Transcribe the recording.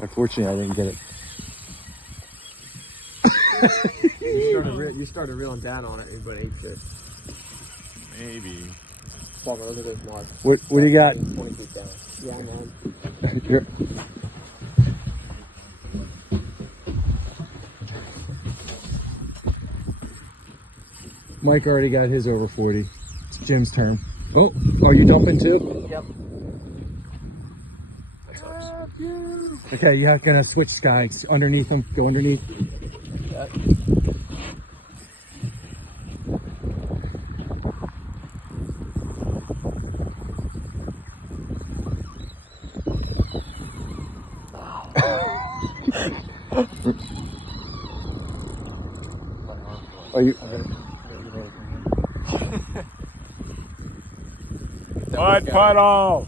Unfortunately, I didn't get it. You started reeling down on it, but ate shit. Maybe. Walker, look at this mark. What do you got? 20 feet down. Yeah, man. Here. Mike already got his over 40. It's Jim's turn. Oh, are you dumping too? Yep. Okay, you're gonna switch skies underneath them. Go underneath. Yep. Are you? Putt, puddle!